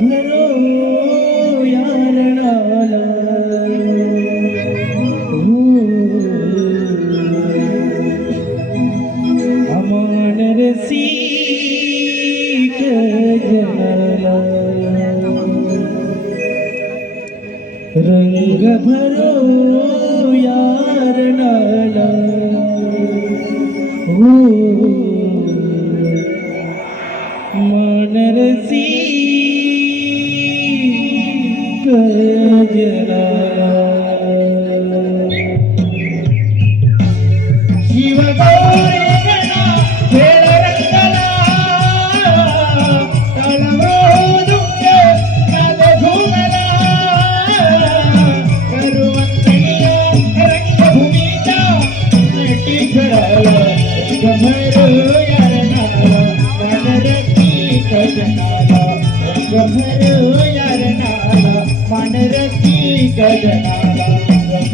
भरो यार नाला अमान रसिक जनाला रंग भरो यार नाला मान रसिक जनाला शिव गौरी गणा खेळ रंगला ताळमृदुंग नाद घुमला करुवंतणीया रंगभूमीच्या नटी घडला गभरो यार नाला मानरसिक जनाला गभरो यार नाला मानरसिक जनाला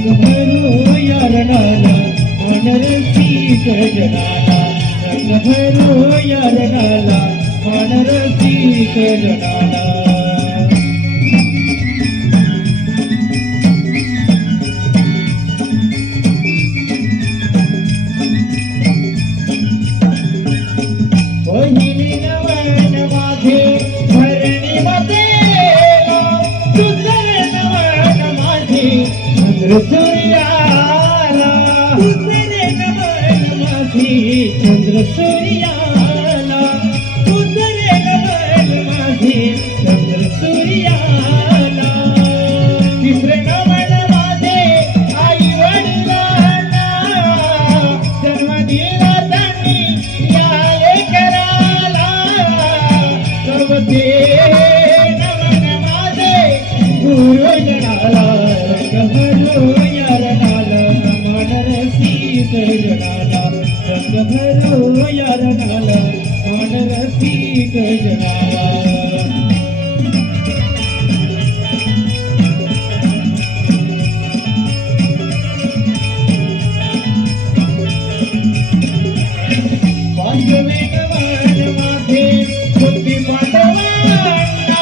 गभरो यार नाला मानरसिक जनाला रंग भरो यार नाला मानरसिक जनाला पहिली नवन माझे भरणी बसेला सुंदर नवन माझे चंद्र सूर्याला चंद्र सूर्याला तुझरे नमन माझे चंद्र सूर्याला तिसरे नमन माझे आई वडिलांना जन्म दिला त्यांनी या लेकराला सर्वते नमन माझे गुरुजनाला रंग भरो यार नाला मानरसिक जनाला रंग भरो यार नाला मानरसिक जनाला पांडवे नमन माझे बुद्धी पांडवांना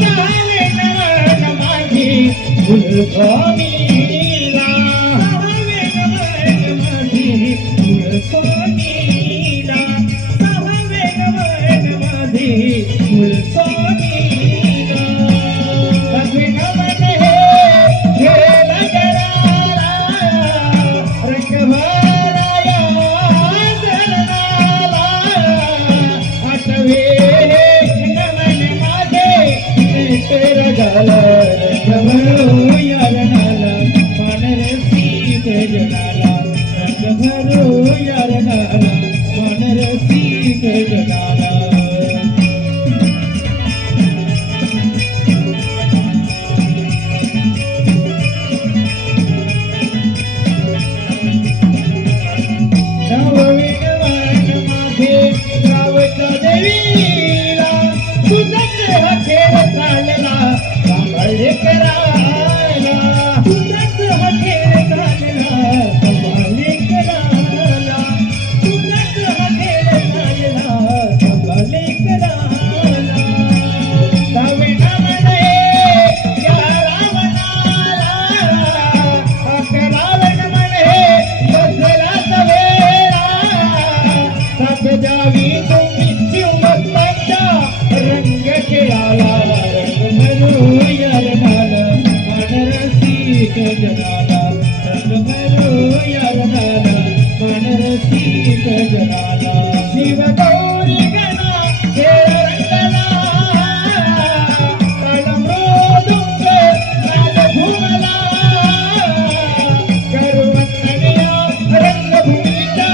झाले नमन माझे कुलस्वामीला हवे नमन माझे कुलस्वामीला हवे नमन माझे कुलस्वामीला सगळे नमन हे खेळ कराला रंग भराया जनाला आठवे नमन माझे नेत्र झाला रंग भरो यार नाला मानरसिक जनाला रंग भरो यार नाला मानरसिक जनाला नववी नवन माझे गावच्या देवीला तुझंच हा खेळ चालला सांभाळे करायला तुझंच हा खेळ चालला सांभाळे करायला तुझंच हा खेळ चालला सांभाळे करायला दहावे नमन या रावणाला अकरावे नमन बसला सवेळा साथ द्यावी तुम्ही शिवभक्तांच्या रंग खेळाला रंग भरो यार नाला मानरसिक जनाला रंग भरो यार नाला मानरसिक जनाला शिव गौरी गणा खेळ रंगला ताळमृदुंग नाद घुमला करुवंतणीया रंगभूमीच्या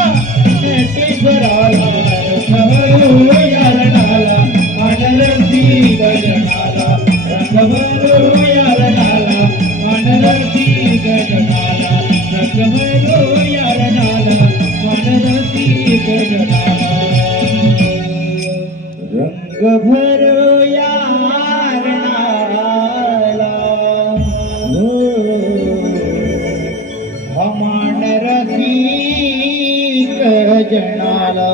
नटी घडला रंग भरो यार नाला मानरसिक जनाला रंग भरो यार नाला मानरसिक जनाला रंग भरो यार नाला मानरसिक जनाला रंग भरो यार नाला मानरसिक जनाला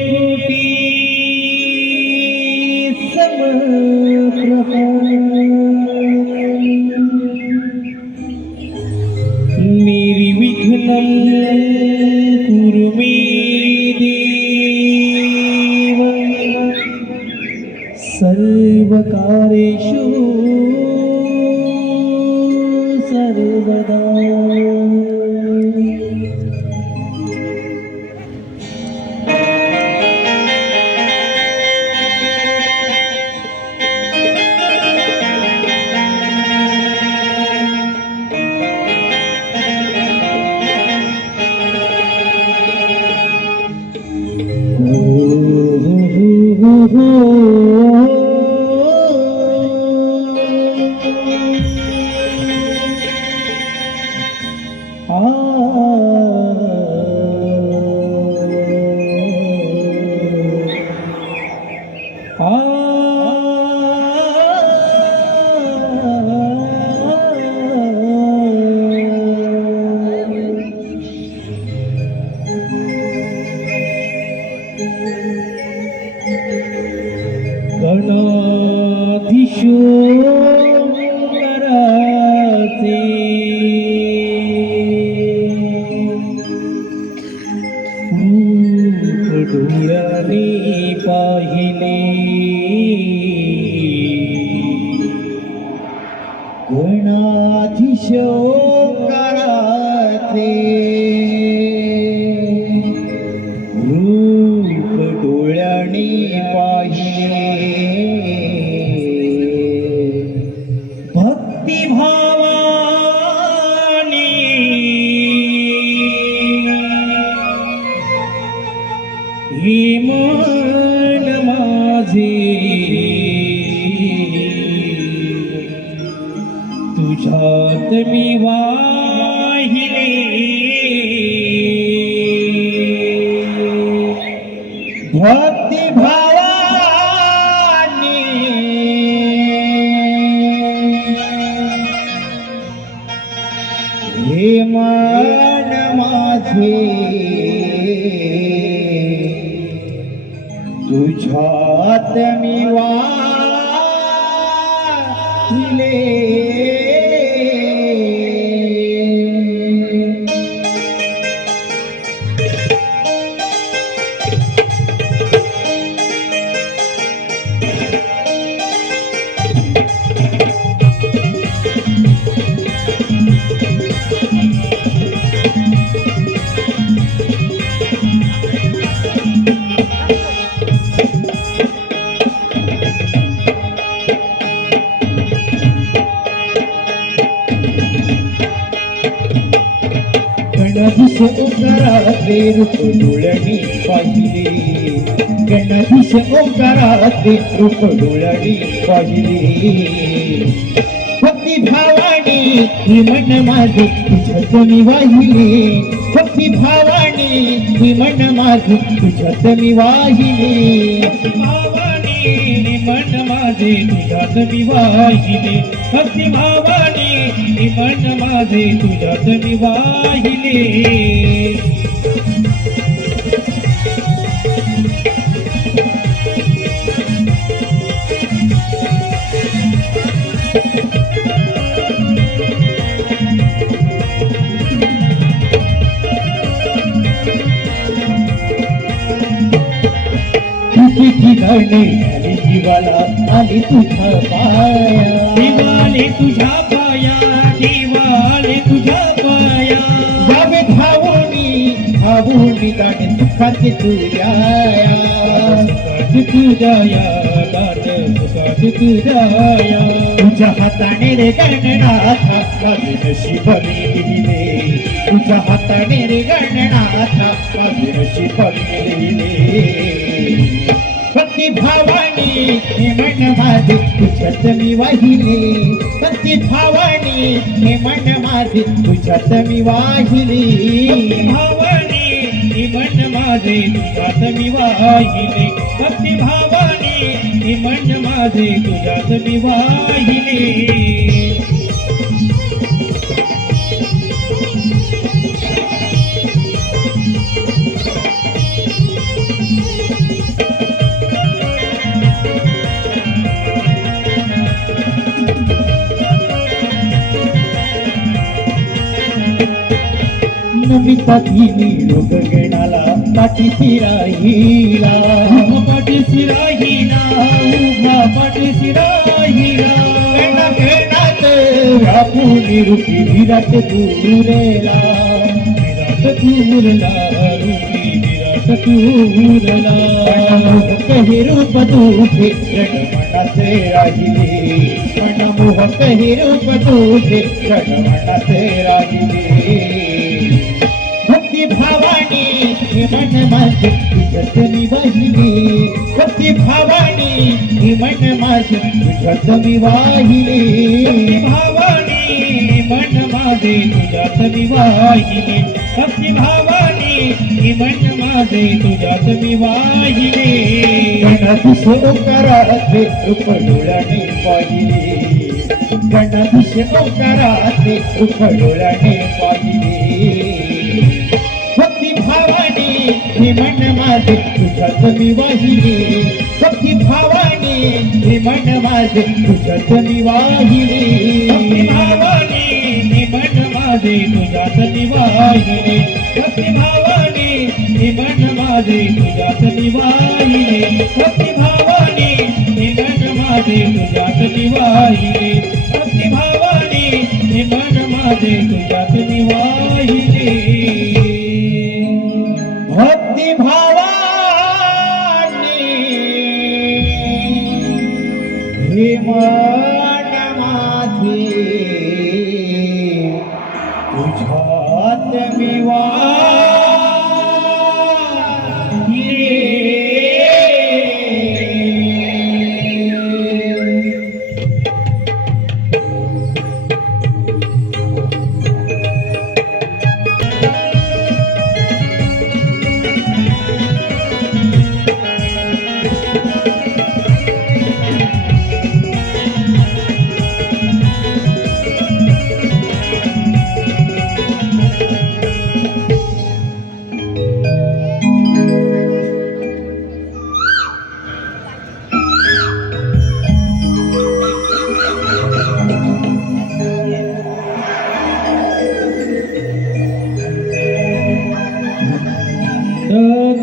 कोटी समप्रभा निर्विघ्नं कुरु मे देव सर्वकार्येषु सर्वदा। गणाधीशोंकराचे रूप डोळ्याने पाहिले गणाधीशोंकराचे रूप डोळ्याने पाहिले भक्तिभावाने हे मन माझे तुझ्यात मी वाहिले भक्तिभावाने हे मन माझे तुझ्यात मी वाहिले गणाधीश ओंकाराचे रूप डोळ्यांनी पाहिले गणाधीश ओंकाराचे रूप डोळ्यांनी पाहिले भक्तिभावाने हे मन माझे तुझ्यात मी वाहिले भक्तिभावाने हे मन माझे तुझ्यात मी वाहिले भक्तिभावाने हे मन माझे तुझ्यात मी वाहिले भक्तिभावाने हे मन माझे तुझ्यात मी वाहिले तुझी गाणे आली जीवाला आली तुझ्या पाया दिवाले तुझ्या पाया दिवाले तुझ्या पाया जावे धावूनी गाणे सुखाचे तुझ्याया तुझ्याया गाणे सुखाचे तुझ्याया तुझ्या हाताने रे गणनाथा माझे नशीब मी लिहिले तुझ्या हाताने रे गणनाथा माझे नशीब मी लिहिले भक्तिभावाने हे मन माझे तुझ्यात मी वाहिले भक्तिभावाने हे मन माझे तुझ्यात मी वाहिले भावाने हे मन माझे तुझ्यात मी वाहिले भक्तिभावाने हे मन माझे तुझ्यात मी वाहिले नमिता तिनी रोग घेणाला पाठीशी राहिला पाठीशी राहिला उभा पाठीशी राहिला घेणात व्यापुनी रूपी विराट दूरला विराट दूरला रूपी विराट दूरला हे रूप तुझे जगमनाचे राहिले मनमोहक हे रूप तुझे जगमनाचे राहिले भक्ती भावाने हे मन माझे तुझ्यात मी वाहिले भक्ती भावाने हे मन माझे तुझ्यात मी वाहिले भक्ती भावाने हे मन माझे तुझ्यात मी वाहिले भक्ती भावाने हे मन माझे तुझ्यात मी वाहिले गणेश ओंकाराचे रूप डोळ्याने पाहिले गणेश ओंकाराचे रूप डोळ्याने पाहिले भक्ती भावाने हे मन माझे तुझ्यात मी वाहिले भक्ती भावाने हे मन माझे तुझ्यात मी वाहिले भक्ती भावाने हे मन माझे तुझ्यात मी वाहिले भक्ती भावाने हे मन माझे तुझ्यात मी वाहिले भक्ती भावाने हे मन माझे तुझ्यात मी वाहिले भक्ती भावाने हे मन माझे तुझ्यात मी वाहिले भक्ती भावाने हे मन माझे तुझ्यात मी वाहिले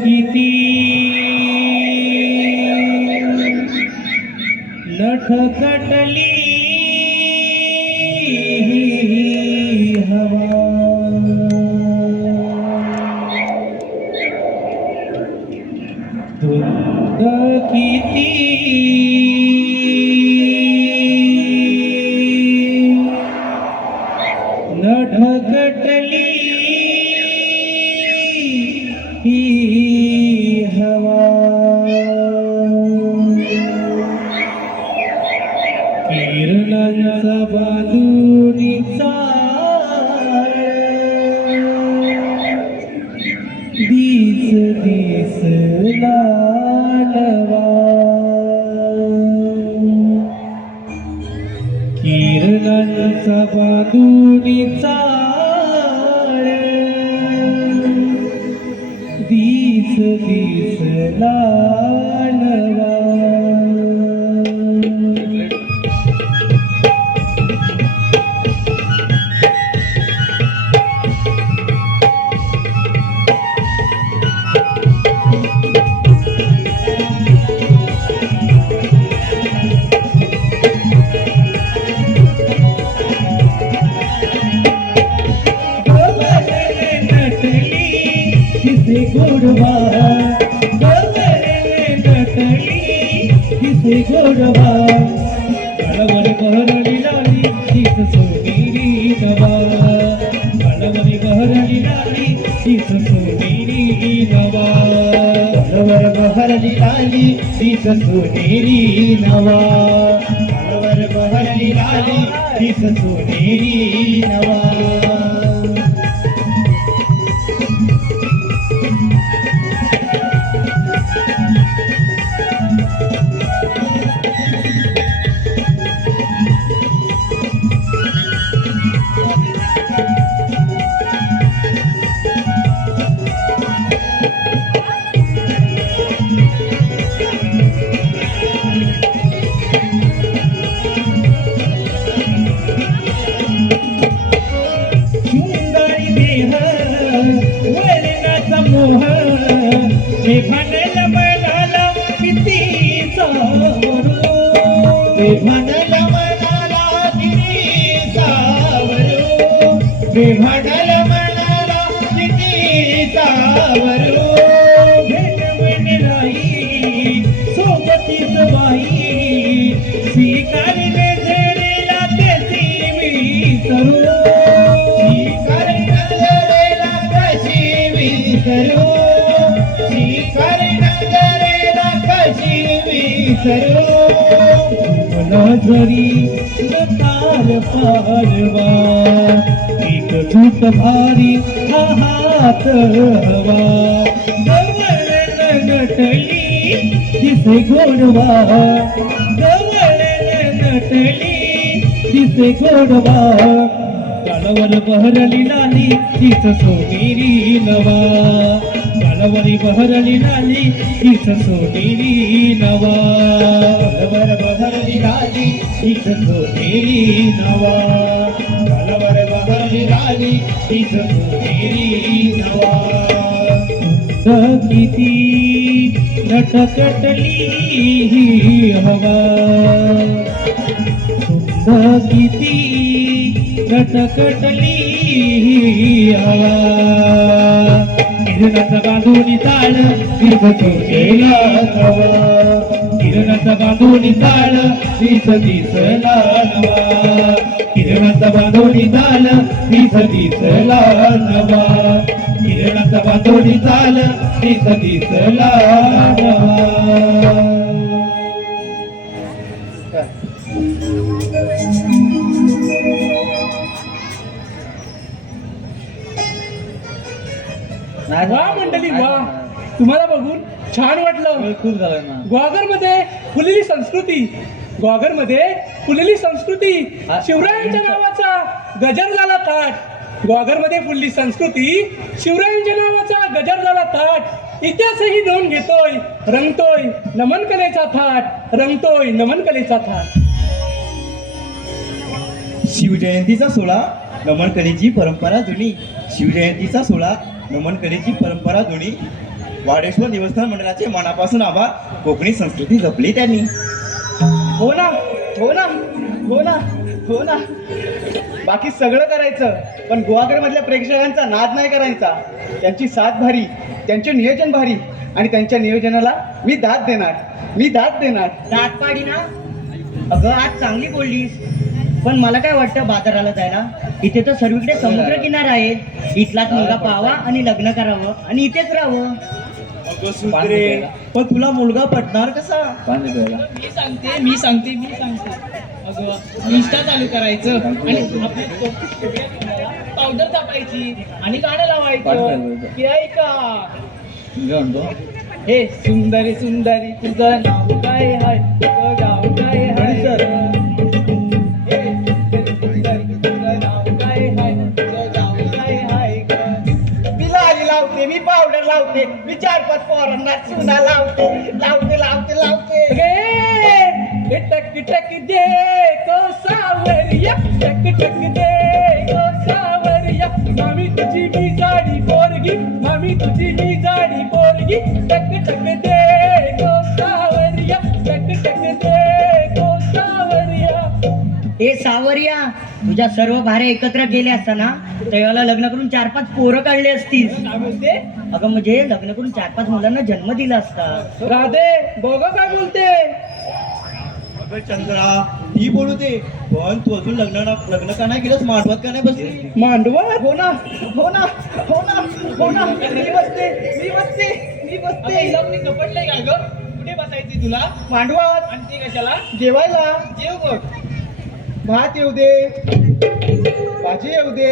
किती लठकटली हवा धुंद किती लठकटली ही हवा किरणांचा बांधुनीचा दिस दिस लालवा किरणांचा बांधुनीचा दिस दिस लालवा किसे गोडवा किसे गोडवा कळवर गहरली लाली तीच सोनेरी नवा कळवर गहरली लाली तीच सोनेरी नवा कळवर गहरली लाली तीच सोनेरी नवा कळवर गहरली लाली तीच सोनेरी नवा म्हणल मनाला किती सावरू, म्हणल मनाला किती सावरू, भेटवण राही सोबतीच बाई, स्वीकारले नजरेला त्याची विसरू, स्वीकारले नजरेला कशी विसरू, स्वीकारले नजरेला कशी विसरू, मला जरी तार पारवा, एक झूट भारी हा हात हवा, जवळ नटली दिसे गोडवा, जवळ नटली दिसे गोडवा, गालावर बहरली लाली तीच सोनेरी नवा, गालावरी बहरली लाली तीच सोनेरी नवा, गालावर बहरली लाली तीच सोनेरी नवा, गालावर बहरली लाली तीच सोनेरी नवा, किती नटकटली ही हवा, किती नटकटली ही हवा, किरणाचा बांधून ताळ विष दिसेला नवा, किरणाचा बांधून ताळ विष दिसला नवा, किरणाचा बांधून ताळ विष दिसला नवा, किरणाचा बांधून ताळ विष दिसला नवा. वा मंडळी वा, तुम्हाला बघून छान वाटलं. खूप झालं ना. ग्वागर मध्ये फुललेली संस्कृती, ग्वागर मध्ये फुललेली संस्कृती, शिवरायांच्या नावाचा गजर झाला थाट, ग्वागर मध्ये फुलली संस्कृती, शिवरायांच्या नावाचा गजर झाला थाट, इतिहासही नोंद घेतोय, रंगतोय नमन कलेचा थाट, रंगतोय नमन कलेचा थाट. शिवजयंतीचा सोहळा नमन कलेची परंपरा जुनी, शिवजयंतीचा सोहळा नमन कलेची परंपरा जुनी, वाडेश्वर देवस्थान मंडळाचे मनापासून आभार, कोकणी संस्कृती जपली त्यांनी. हो ना, हो ना, हो ना, हो ना. बाकी सगळं करायचं पण गुहागर मधल्या प्रेक्षकांचा नाद नाही करायचा. त्यांची साथ भारी, त्यांचे नियोजन भारी आणि त्यांच्या नियोजनाला मी दाद देणार, मी दाद देणार. दात पाडी ना. अगं आज चांगली बोललीस, पण मला काय वाटतं बाजाराला जायला, इथे तर सर्वीकडे समुद्र किनारा आहे, इथलाच मुलगा पाहावा आणि लग्न करावं आणि इथेच राहावं. अगं सुंदरे, पण तुला मुलगा पटणार कसा? मी सांगते अगं इंस्टा चालू करायचं आणि आपली पावडर टाकायची आणि गाणं लावायचं की ऐका, हे सुंदरी सुंदरी तुझं नाव काय आहे, तुझं गाव काय आहे, हे सुंदरी तुझं नाव काय आहे, तुझं गाव काय आहे ग. मी लाली लावते, मी पावडर लावते, मी 4-5 पोरांना चुना लावते, लावते लावते लावते. टक टक दे को सावरिया, टक टक दे को सावरिया, मामी तुझी मी जाडी पोरगी, मामी तुझी मी जाडी पोरगी, टक टक दे को सावरिया, टक टक दे को सावरिया. ए सावरिया, तुझ्या सर्व भाऱ्या एकत्र केल्या असताना तेव्हाला लग्न करून 4-5 पोरं काढले असतील. काय बोलते अगं म्हणजे लग्न करून 4-5 मुलांना जन्म दिला असता. राधे, बघ काय बोलते. अगं चंद्रा, ही बोलू दे, पण तू अजून लग्न का नाही केलंस? मांडवात का नाही बसली? मांडवा हो ना, हो ना, हो ना, हो ना. मी बसते, मी बसते, मी बसते. कपडलंय का ग? कुठे बसायची तुला? मांडवात आणि ती कशाला? जेवायला जेव बघ. भात येऊ दे, भाजी येऊ दे,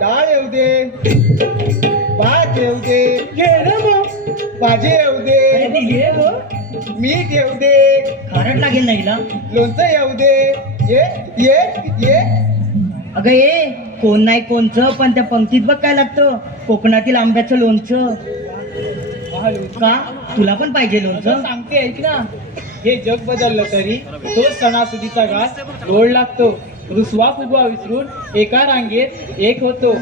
डाळ येऊ दे, भात येऊ दे, भाजी येऊ दे, मीठ येऊ दे, खारट लागेल ना हिला. लोणचं येऊ दे. ये ये ये. अगं ये, कोण नाही कोणचं, पण त्या पंक्तीत बघ काय लागतं, कोकणातील आंब्याचं लोणचं. का तुला पण पाहिजे लोणचं? सांगते ऐक ना, हे जग बदललं तरी तो सणासुदीचा घास गोड लागतो. रुसवा फुगवा विसरून एका रांगेत एक होतो.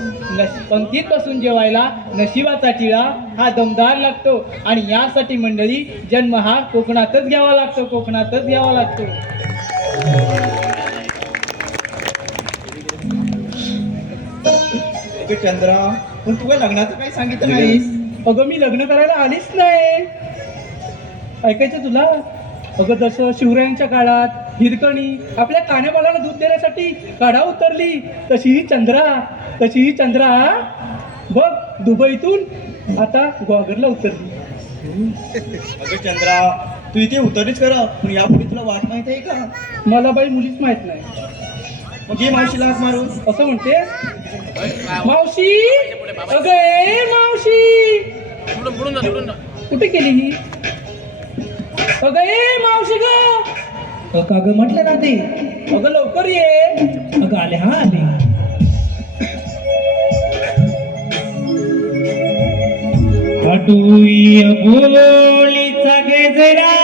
पंक्तीत बसून जेवायला नशिबाचा टिळा हा दमदार लागतो. आणि यासाठी मंडळी जन्म हा कोकणातच घ्यावा लागतो, कोकणातच घ्यावा लागतो. अगं चंद्रा, पण तुला लग्नाचं काही सांगितलं नाहीस. अगं मी लग्न करायला आलीच नाही. ऐकायचं तुला? अगं जसं शिवरायांच्या काळात हिरकणी आपल्या कान्याबाळाला दूध देण्यासाठी काढा उतरली, तशी ही चंद्रा बघ दुबईतून आता ग्वागरला उतरली. अगं चंद्रा, तू इथे उतरलीच करा, पण यापुढे तुला वाट माहित आहे का? मला बाई मुलीच माहित नाही. मग ये मावशीला हाक मारून. असं म्हणते मावशी. अगं ए मावशी, कुठे गेली ही? अगं ए मावशी ग. का ग म्हटलं ना ते? अगं लवकर ये. अगं आले, हा आले. अडूय बोलीचा गजरा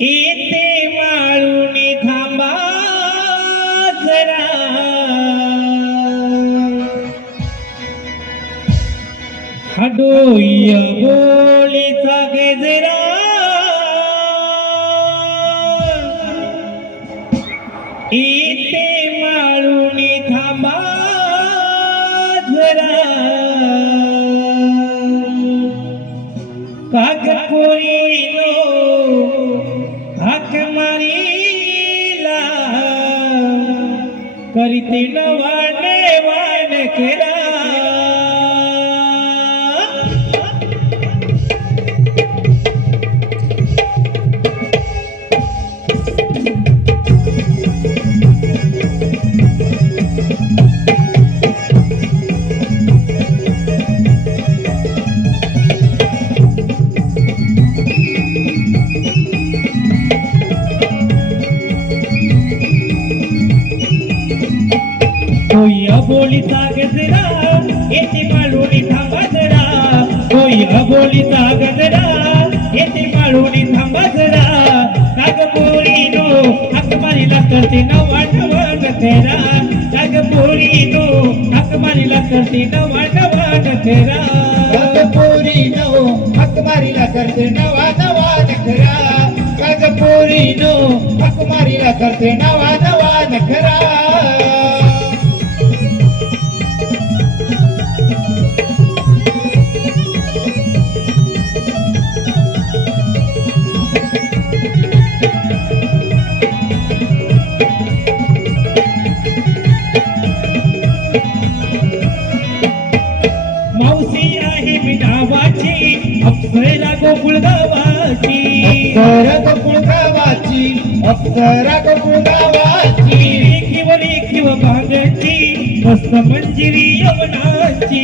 येते माळूनी थांबा जरा. अडूय बोलीचा गजरा येते माळूनी थांबा जरा. कागपोरीनो हाक मारीला करीते नवाने वान केला. बोलीचा गजरा येते माळूनी थांबा जरा. बोलीचा गजरा येते माळूनी थांबा जरा. नागपोरीनो हाक मारीला करते नवान फेरा. नागपोरीनो हाक मारीला करते नवान फेरा. नागपोरीनो हाक मारीला करते नवान फेरा. नागपोरीनो हाक मारीला करते नवान फेरा. मावशी आहे मी गावाची अप्सरा गोकुळ गावाची. अप्सरा गोकुळ गावाची. लेखीव भांगची मस्त मंजिरी यवनाची.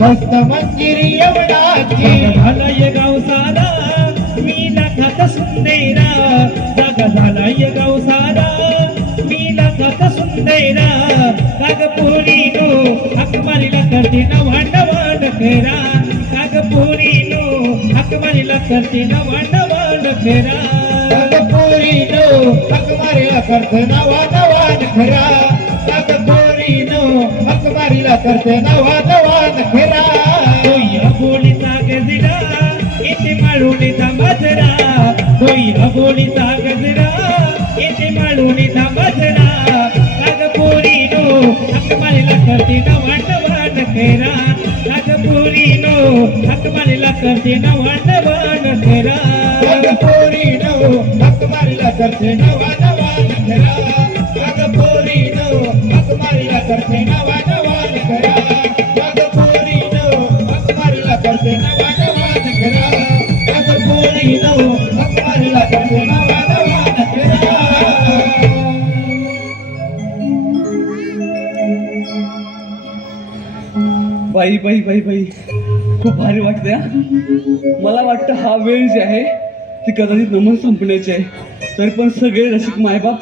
मस्त मंजिरी यवनाची. झालाय गाव सारा मी लाखात सुंदेरा. जागा झालाय गाव सारा मी लाखात सुंदेरा. नागपुरीनो हाक मारीला करते नवान फेरा. नागपुरीनो हाक मारीला करते नवान फेरा. नागपुरीनो हाक मारीला करते नवान फेरा. नागपुरीनो हाक मारीला करते नवान फेरा. बोलीचा गजरा येते माळूनी थांबा जरा. बोलीचा गजरा येते माळूनी थांबा जरा. नागपुरीनो हाक मारीला करते नवान फेरा. नागपुरीनो हाक मारीला करते नवान फेरा. नागपुरीनो हाक मारीला करते नवान फेरा. नागपुरीनो हाक मारीला करते नवान फेरा. नागपुरीनो हाक मारीला करते नवान फेरा. नागपुरीनो हाक मारीला करते नवान फेरा. बाई बाई बाई बाई, खूप भारी वाटते. मला वाटतं हा वेळ जे आहे ती कदाचित नमन संपण्याची आहे. तरी पण सगळे रसिक मायबाप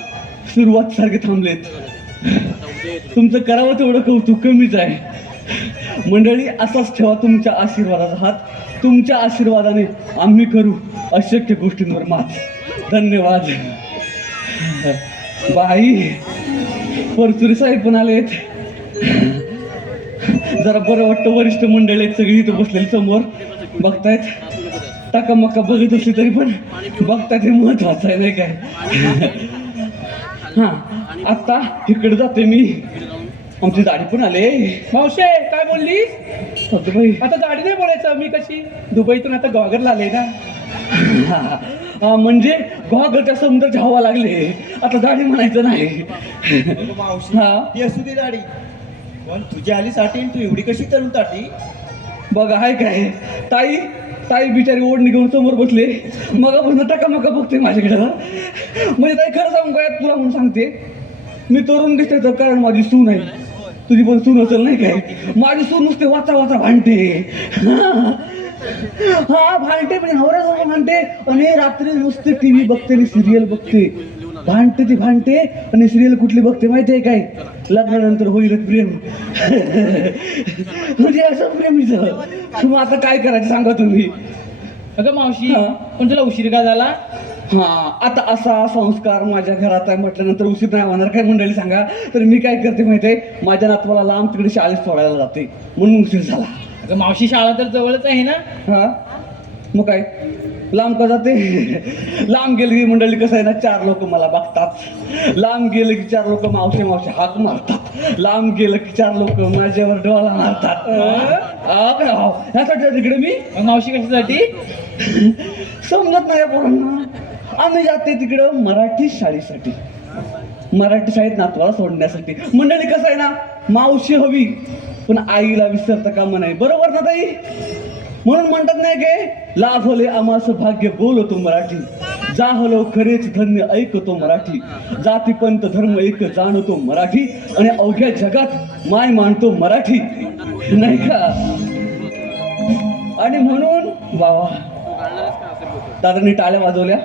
सुरुवात सारखे थांबलेत. तुमचं करावं तेवढं कौतुक कमीच आहे. मंडळी, असाच ठेवा तुमच्या आशीर्वादाचा हात. तुमच्या आशीर्वादाने आम्ही करू अशक्य गोष्टींवर मात. धन्यवाद. बाई, परचुरी साहेब पण आलेत. जरा बरं वाटतं, वरिष्ठ मंडळी आहेत सगळी इथं बसलेली समोर, बघतायत. टाकामक्का बघत असली तरी पण बघतायत, हे महत्वाचं आहे नाही काय. हां, आता इकडे जाते मी. आमची दाढी पण आले. मावशे काय बोललीस? फक्त बाई, आता दाढी नाही बोलायचं, मी कशी दुबईतून आता गॉगरला आले ना. म्हणजे घोगरच्या समुद्रात हवा लागले, आता दाढी म्हणायचं नाही. मावशी हा. ती असू दे दाढी, पण तुझी आली साठी तू एवढी कशी तरुण ताटी? बघा हाय काय, ताई ताई बिचारी ओढणी घेऊन समोर बसले, मगापासून टाकामका बघते माझ्याकडे. म्हणजे ताई खरं सांगू काय तुला म्हणून सांगते, मी तरुण दिसते तर कारण माझी सून आहे. तुझी पण सून असेल नाही काय. माझी सून नुसते वाचा वाचा भांडते. हा भांडते म्हणजे नवऱ्याजवळ भांडते आणि रात्री नुसते टीव्ही बघते आणि सिरियल बघते. भांडते ती भांडते आणि सिरियल कुठली बघते माहिती आहे काय? लग्नानंतर होईलच प्रेम. म्हणजे असं प्रेमीचं. मग आता काय करायचं सांगा तुम्ही. अगं मावशी, हा. पण तुला उशीर का झाला? हा, आता असा संस्कार माझ्या घरात आहे म्हटल्यानंतर उशीर नाही होणार काय मंडळी सांगा. तर मी काय करते माहिती आहे, माझ्या नातवाला लांब तिकडे शाळेत सोडायला जाते म्हणून उशीर झाला. अगं मावशी, शाळा तर जवळच आहे ना. हा, मग काय लांब का जाते? लांब गेलं की मंडळी कसं आहे ना, 4 लोक मला बघतात. लांब गेलं की 4 लोक मावशी मावशी हाक मारतात. लांब गेलं की 4 लोक माझ्यावर डोळा मारतात. ह्यासाठी तिकडे मी मग मावशी कशासाठी? समजत नाही पोरांना. आम्ही जाते तिकडं मराठी शाळेसाठी, मराठी शाळेत नातवाला सोडण्यासाठी. मंडळी कसं आहे ना, मावशी हवी पण आईला विसरता कामा नाही. बरोबर ना ताई? म्हणून म्हणतात नाही काय, लाभले आमास भाग्य बोलतो मराठी, जाहलो खरेच धन्य ऐकतो मराठी, जाती पंत धर्म एक जाणतो मराठी, आणि अवघ्या जगात माय मानतो मराठी. नाही का? आणि म्हणून बाबा दादांनी टाळ्या वाजवल्या,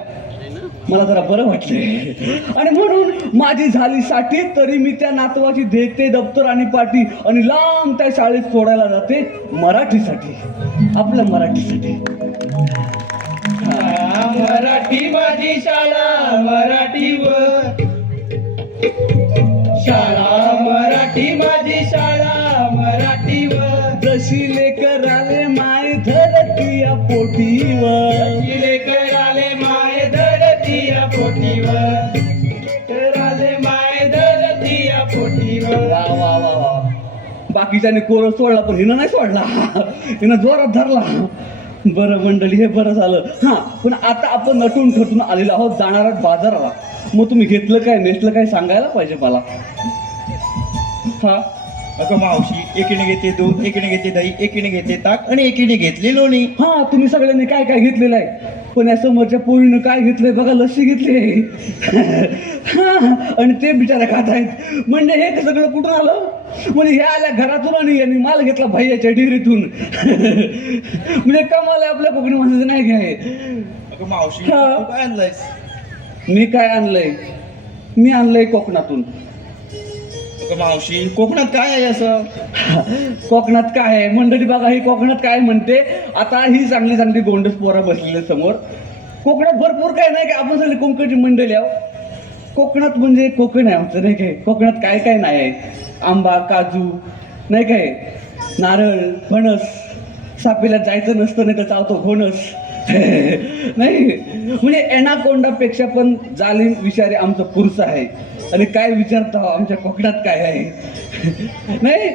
मला जरा बरं वाटलंय. आणि म्हणून माझी झाली साठी तरी मी त्या नातवाची देते दप्तर आणि पाटी आणि लांब त्या शाळेत सोडायला जाते मराठीसाठी, आपल्या मराठीसाठी. मराठी माझी शाळा मराठीवर, शाळा मराठी माझी शाळा मराठीवर, जशी लेकर आले माय धरती या पोटीवर, लेकर आले माय धरती या पोटीवर, लेकर आले माय धरती या पोटीवर. वा वा वा वा. बाकीच्याने कोरं सोडला पण हिनं नाही सोडला, हिनं जोरात धरला. बरं मंडळी, हे बरं झालं. हा, पण आता आपण नटून ठटून आलेलो आहोत, जाणार आहोत बाजाराला. मग तुम्ही घेतलं काय नेसलं काय सांगायला पाहिजे मला. हा, अगं मावशी, एकीने घेते दूध, एकीने घेते दही, एकीने घेते ताक आणि एकीने घेतली लोणी. हा, तुम्ही सगळ्यांनी काय काय घेतलेलं आहे, पण या समोरच्या पोरीनं काय घेतलंय बघा, लस्सी घेतली. आणि ते बिचारा खात आहेत. म्हणजे हे सगळं कुठून आलं? म्हणजे हे आल्या घरातून आणि यांनी माल घेतला भैयाच्या डेअरीतून. म्हणजे कमाल आहे आपल्या कोकणी माणसाचं नाही काय. अगं मावशी, हा. तू काय आणलंयस? मी काय आणलंय? मी आणलंय कोकणातून. अगं मावशी, कोकणात काय आहे असं? कोकणात काय आहे मंडळी बघा, ही कोकणात काय म्हणते. आता ही चांगली चांगली गोंडस पोरा बसलेले समोर. कोकणात भरपूर काय नाही काय, आपण सगळी कोकणची मंडळी आहो. कोकणात म्हणजे कोकण आहे आमचं नाही काय. कोकणात काय काय नाही आहे, आंबा काजू नाही काय, नारळ फणस, सापेला जायचं नसतं नाही तर चावतो घोणस. नाही म्हणजे एनाकोंडापेक्षा पण जालिम विचारे आमचं पुरुष आहे. आणि काय विचारता आमच्या कोकणात काय आहे. नाही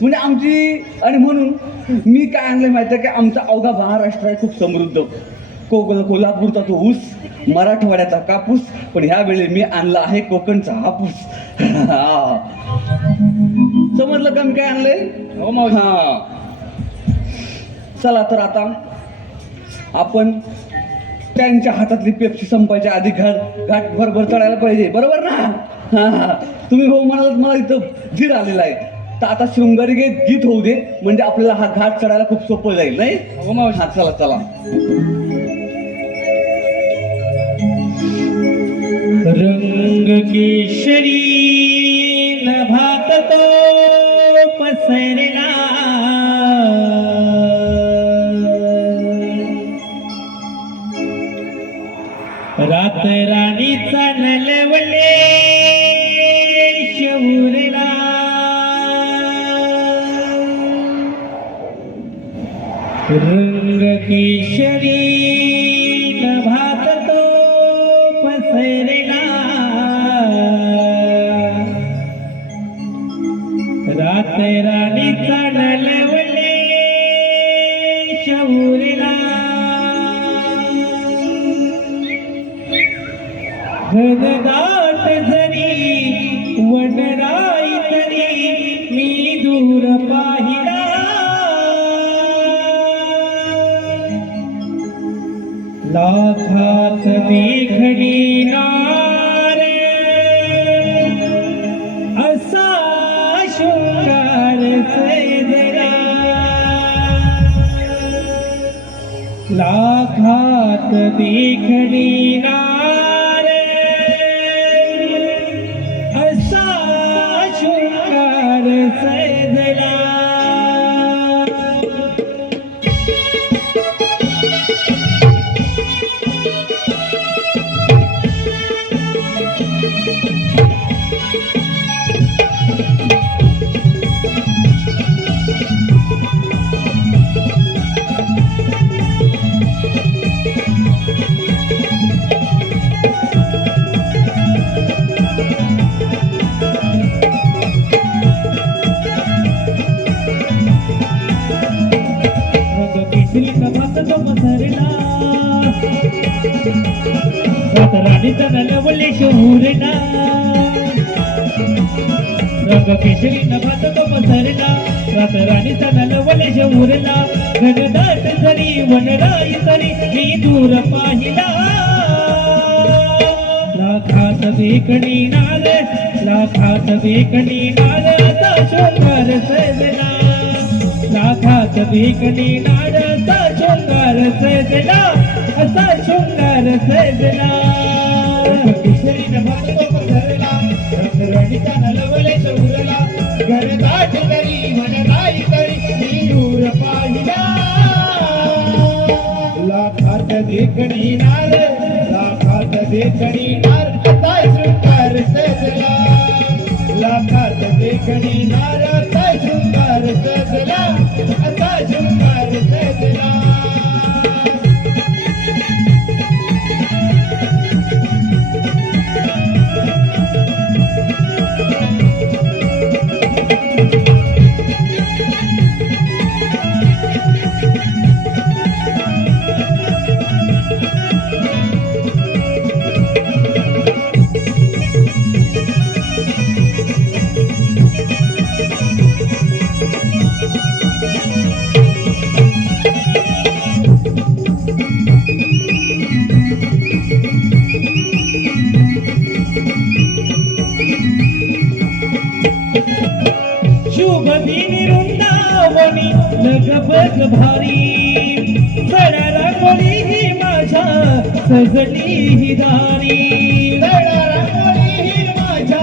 म्हणजे आमची. आणि म्हणून मी काय आणलं माहिती आहे की आमचा अवघा महाराष्ट्र आहे खूप समृद्ध. कोल्हापूरचा तो ऊस, मराठवाड्याचा कापूस, पण ह्यावेळी मी आणला आहे कोकणचा हापूस. समजलं का मी काय आणलंय? हो मावशी. हा, चला तर आता आपण त्यांच्या हातातली पेप्सी संपायच्या आधी घाट भरभर चढायला पाहिजे. बरोबर ना? हा, तुम्ही हो म्हणालात, मला इथं धीर आलेला आहे. तर आता शृंगारी गीत होऊ दे, म्हणजे आपल्याला हा घाट चढायला खूप सोपं जाईल. नाही? हो मावशी. हा, चला चला. रंग केशरी नभात तो पसरला, रंग केशरी नभात तो पसरला रात राणीचा नलवले शौरला घनदाट जरी वनराई तरी मी दूर पाहिला लाखात देखणी नार असा शृंगार सजला लाखात देखणी नार असा शृंगार सजला राणीचा नलवले शौरला रंग केशरी नभात तो पसरला रात राणीचा नलवले शौरला घनदाट जरी वनराई तरी मी दूर पाहिला लाखात देखणी नार लाखात देखणी नार असा शृंगार सजला लाखात देखणी नार असा शृंगार सजला असा शृंगार सजला केशरी नभात तो पसरला रंग राणीचा नलवले शौरला घनदाट जरी वनराई तरी मी दूर पाहिला लाखात देखणी नार लाखात देखणी नार असा शृंगार सजला लाखात देखणी नार असा शृंगार सजला असा शृंगार सजला शुभ दिन वृंदावनी लगबग भारी सडा रांगोळी ही माझ्या सजली ही दारी सडा रांगोळी ही माझ्या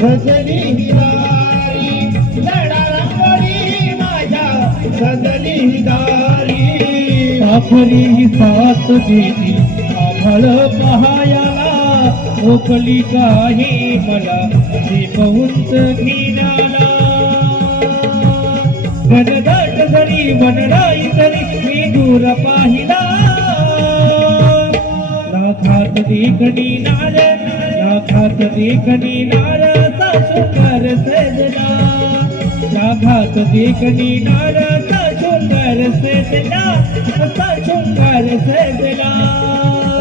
सजली ही दारी सडा रांगोळी ही माझ्या सजली ही दारी आखरी ही साथ देती आभाळ पहायाला ओकली काही मला दीपवंत घेण्याला घनदाट जरी वनराई तरी मी दूर पाहिला लाखात देखणी नार लाखात देखणी नार असा शृंगार सजला लाखात देखणी नार असा शृंगार सजला असा शृंगार सजला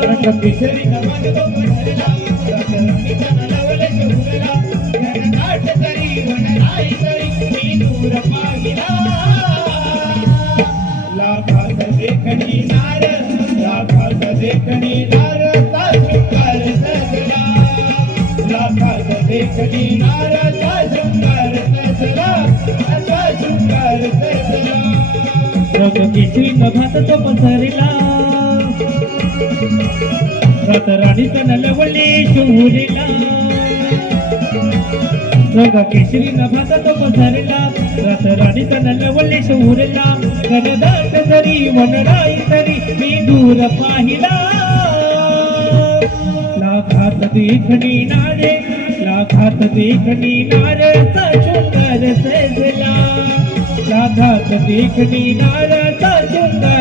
रंग केशरी नभात तो पसरला रात राणीचा नलवले शौरला घनदाट जरी वनराई तरी मी दूर पाहिला लाखात देखणी नार लाखात देखणी नार असा शृंगार सजला लाखात देखणी नार असा शृंगार सजला असा शृंगार सजला रंग केशरी नभात तो पसरला रात राणीचा नलवले शौरला रंग केशरी नभात तो पसरला रात राणीचा नलवले शौरला घनदाट जरी वनराई तरी मी दूर पाहिला लाखात देखणी नारे लाखात देखणी नार असा शृंगार सजला लाखात देखणी नार असा शृंगार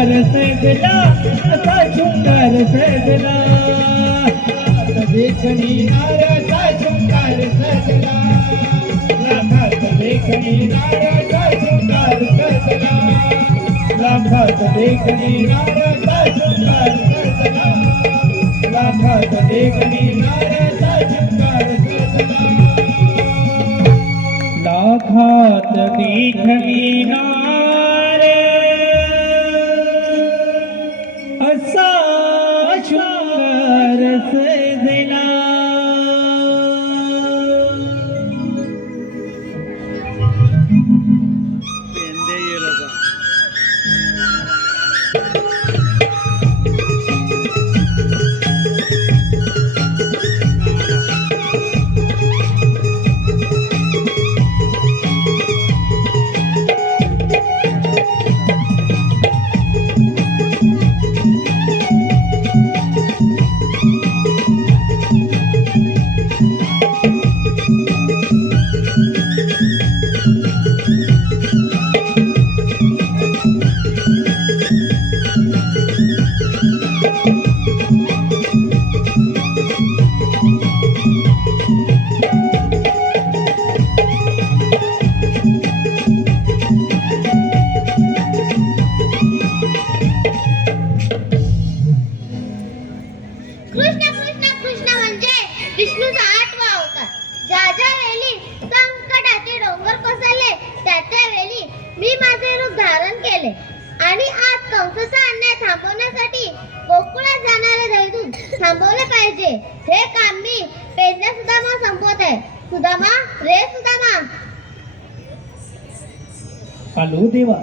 देखणी नाराचा शृंगार सजला लाखात देखणी नाराचा शृंगार सजला लाखात देखणी नाराचा शृंगार सजला लाखात देखणी नाराचा शृंगार सजला लाखात देखणी नार असा शृंगार सजला कृष्ण कृष्ण कृष्ण म्हणजे विष्णूचा 8वा अवतार. ज्या ज्या वेळी संकटाचे डोंगर कोसळले त्या त्या वेळी मी माझे रूप धारण केले आणि आज कंसाचा अन्याय थांबवण्यासाठी गोकुळात जाणारे दैदूत थांबवले पाहिजे. हे काम मी पेंड्या सुदामा संपवत आहे. सुदामा रे सुदामा. आलो देवा.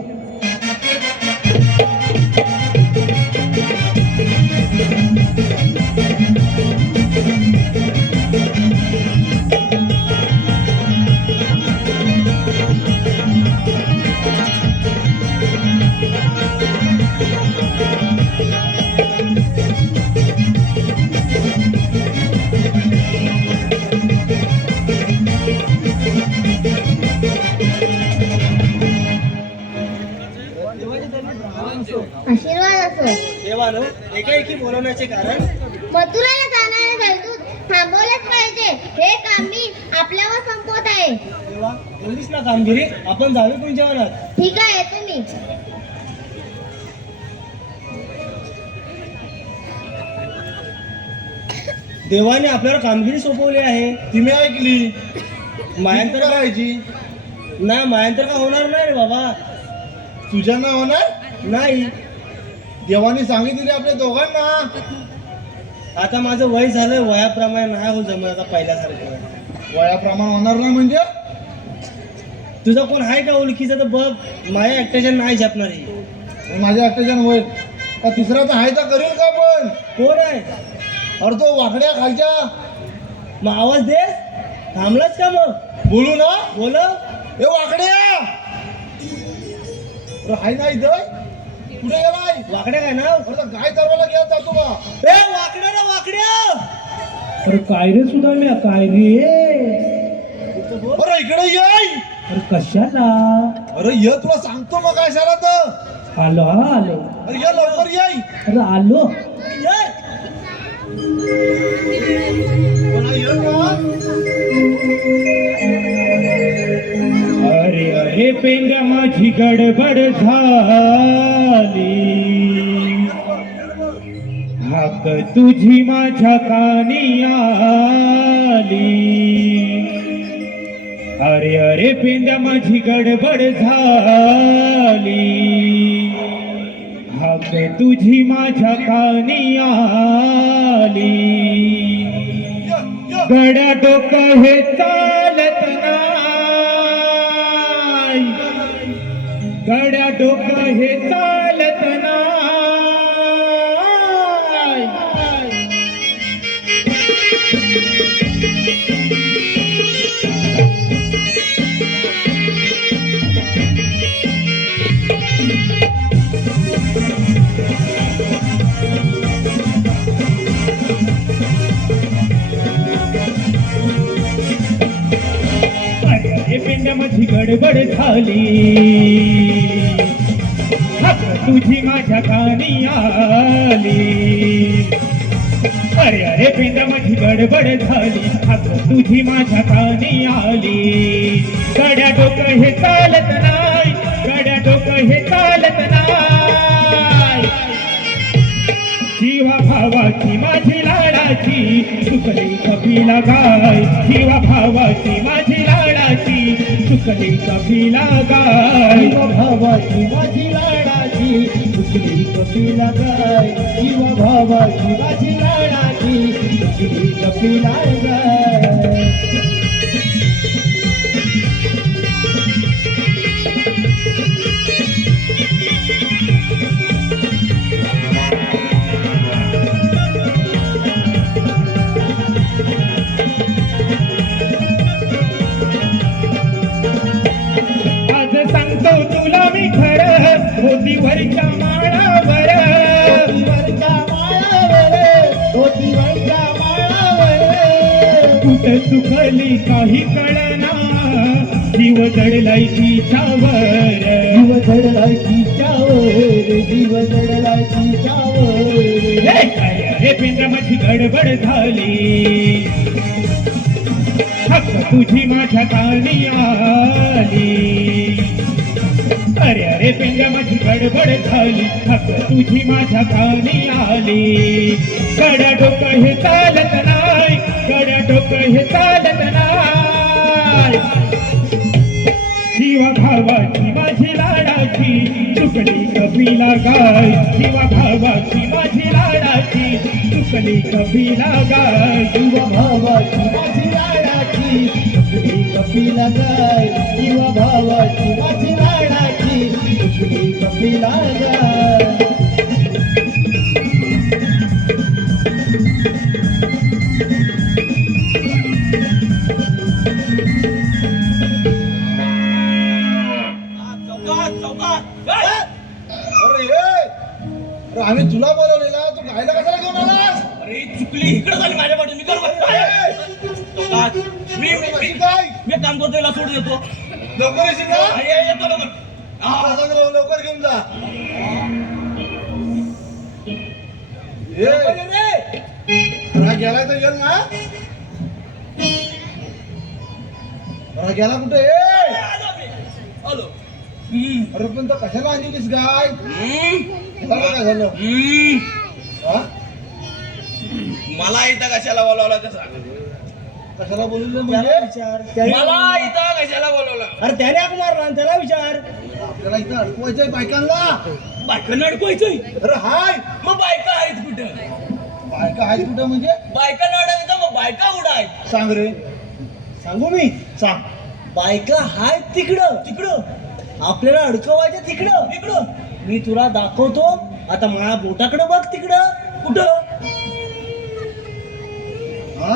आशीर्वाद असो. देवानो एकाएकी बोलवण्याचे कारण मथुरेला जाणारे दैदूत थांबवलेच पाहिजे. हे काम मी आपल्यावर संपवत आहे. देवा एवढीच ना कामगिरी, आपण जावे कोणत्या वनात? ठीक आहे येतो मी. देवाने आपल्यावर कामगिरी सोपवली आहे. ती मी ऐकली. मायांतर करायची नाही, मायांतर का होणार नाही रे बाबा. तुझ्या ना होणार. नाही, देवाने सांगितले आपल्या दोघांना. आता माझं वय झालंय, वयाप्रमाणे नाही हो जमत आता पहिल्यासारखं. वयाप्रमाणे होणार ना म्हणजे तुझा कोण आहे का ओळखीचा तर बघ. माझ्या एकट्याच्या नाही झेपणार ही. माझ्या एकट्याच्यानं होईल का? तिसरा तर आहे तर करेल का? पण कोण आहे? अरे तो वाकड्या खालच्या. मग आवाज दे. थांबलाच का मग? बोलू ना. बोल. ए वाकड्या. अरे हाय नाही इथं. कुठे गेलाय? वाकड्या काय नाव? अरे गाय चरवायला गेला जातो का? ए वाकड्या रे वाकड्या. अरे काय रे सुद्धा मी काय रे. अरे इकडे ये. अरे कशाला? अरे ये तुला सांगतो मग काय झाला तर. आलो आलो. अरे ये लवकर ये. अरे आलो. ये. अरे अरे पेंड्या माझी गडबड झाली. हाक तुझी माझ्या कानी आली. अरे अरे पेंड्या माझी गडबड झाली. हाक तुझी माझ्या कानी आली. गड्या डोकं हे चालत नाही. गड्या डोकं हे चालत नाही. अरे पेंड्या माझी गडबड झाली. हाक तुझी माझ्या कानी आली. अरे अरे पेंद्र माझी गडबड झाली हात तुझी माझ्या कानी आली गड्या डोकं हे चालत नाही गड्या डोकं हे चालत नाही शिवा भावाची माझी लाडाची चुकली कपिला गाय शिवा भावाची माझी लाडाची चुकली कपिला गाय शिवा भावाची माझी लाडाची चुकली कपिला गाय शिवा भावाची माझी लाडाची चुकली कपिला गाय आज सांगतो तुला मी खरं होतीवरच्या माळावर होतीवरच्या माळावर होतीवरच्या माळावर कुठं चुकली काही कळना जीव जडलाय तिच्यावर जीव जडलाय तिच्यावर जीव जडलाय तिच्यावर हे पेंद्र माझी गडबड झाली हक्क तुझी माझ्या कानी आली अरे अरे पेंद्र माझी गडबड झाली हक्क तुझी माझ्या कानी आली गड्या डोकं हे चालत नाही गड्या डोकं हे चालत नाही शिवा भावाची माझी लाडाची चुकली कपिला गाय शिवा भावाची माझी लाडाची चुकली कपिला गाय शिवा भावाची माझी लाडाची चुकली कपिला गाय शिवा भावाची माझी लाडाची चुकली कपिला गाय अरे आम्ही तुला बोलवलेला तू गायला कशाला घेऊन आलास अरे चुकली इकडे झाली माझ्या पाठी मी कर मी काम करतो याला सोडून देतो लवकर येशील का येतो लवकर लवकर घेऊन जा गेला तर येल ना गेला कुठे हॅलो अरे पण तर कशाला आणलीस गाय काय झालं हा? मला इथं कशाला बोलवलं तसा कशाला बोलवलं म्हणजे मला इथं कशाला बोलवलं अरे त्याने आग मारला आणि त्याला विचार आपल्याला इथं अडकवायचंय बायकांना बायकांना अडकवायचंय अरे हाय मग बायका आहेत कुठं बायका आहेत कुठं म्हणजे बायकांना अडकायचं मग बायका कुठं आहेत सांग रे सांगू मी सांग बायका हाय तिकडं आपल्याला अडकवायचं तिकडं मी तुला दाखवतो आता माझ्या बोटाकडे बघ तिकडं कुठं हा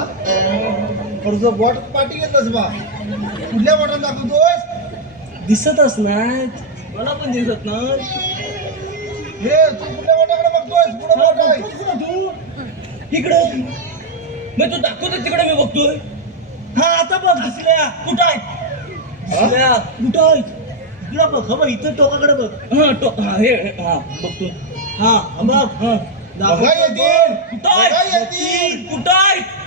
कर्ज बॉट पाठी घेतलंस बा कुठल्या बॉटल दाखवतोस दिसतच नाही मला पण दिसत ना हे तू कुठल्या बॉटाकडे बघतोयस कुठं बॉट आहे तू इकडं मग तू दाखवतो तिकडे मी बघतोय हा आता बघ दिसल्या कुठं आहेत दिसल्या कुठं आहेत इकडं बघ हा बघ इथं टोकाकडे बघ हा बघतो हा बघ हा बघा येतील कुठं बघा आहेत येतील कुठं आहेत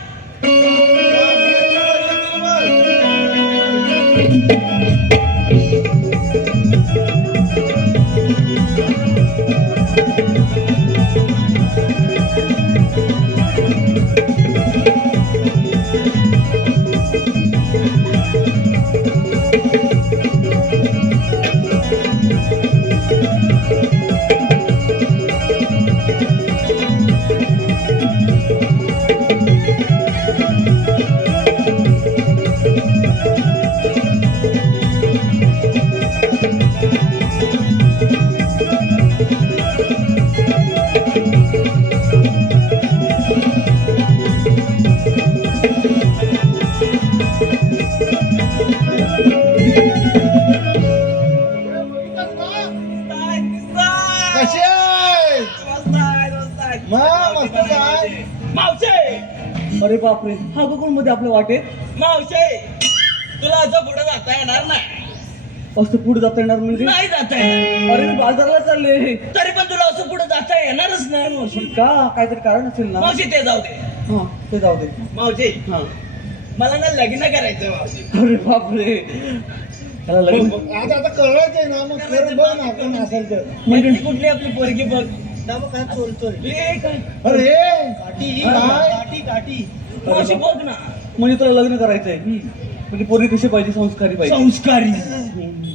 कशी आहे मस्त आहे मावशे अरे बापरे हा बघून मध्ये आपल्या वाटेत मावशे तुला असं पुढे जाता येणार नाही असं पुढे जाता येणार म्हणजे नाही जाता येणार अरे मी बाजारला चालले तरी पण तुला असं पुढे जाता जाता येणारच नाही मावशी. का काहीतरी कारण असेल ना? मावशी ते जाऊ दे. हा ते जाऊ दे. मावशी हा मला ना लग्न करायचं मावशी. अरे बापरे त्याला लग्न आता कळायचंय ना मग खरं बघ ना कोण असेल तर. म्हणजे कुठली आपली पोरगी बघ. काय चोलतोय ए, काय? अरे काठी काय काठी मावशी बघ ना. म्हणजे तुला लग्न करायचंय म्हणजे पोरगी कशी पाहिजे? संस्कारी पाहिजे. संस्कारी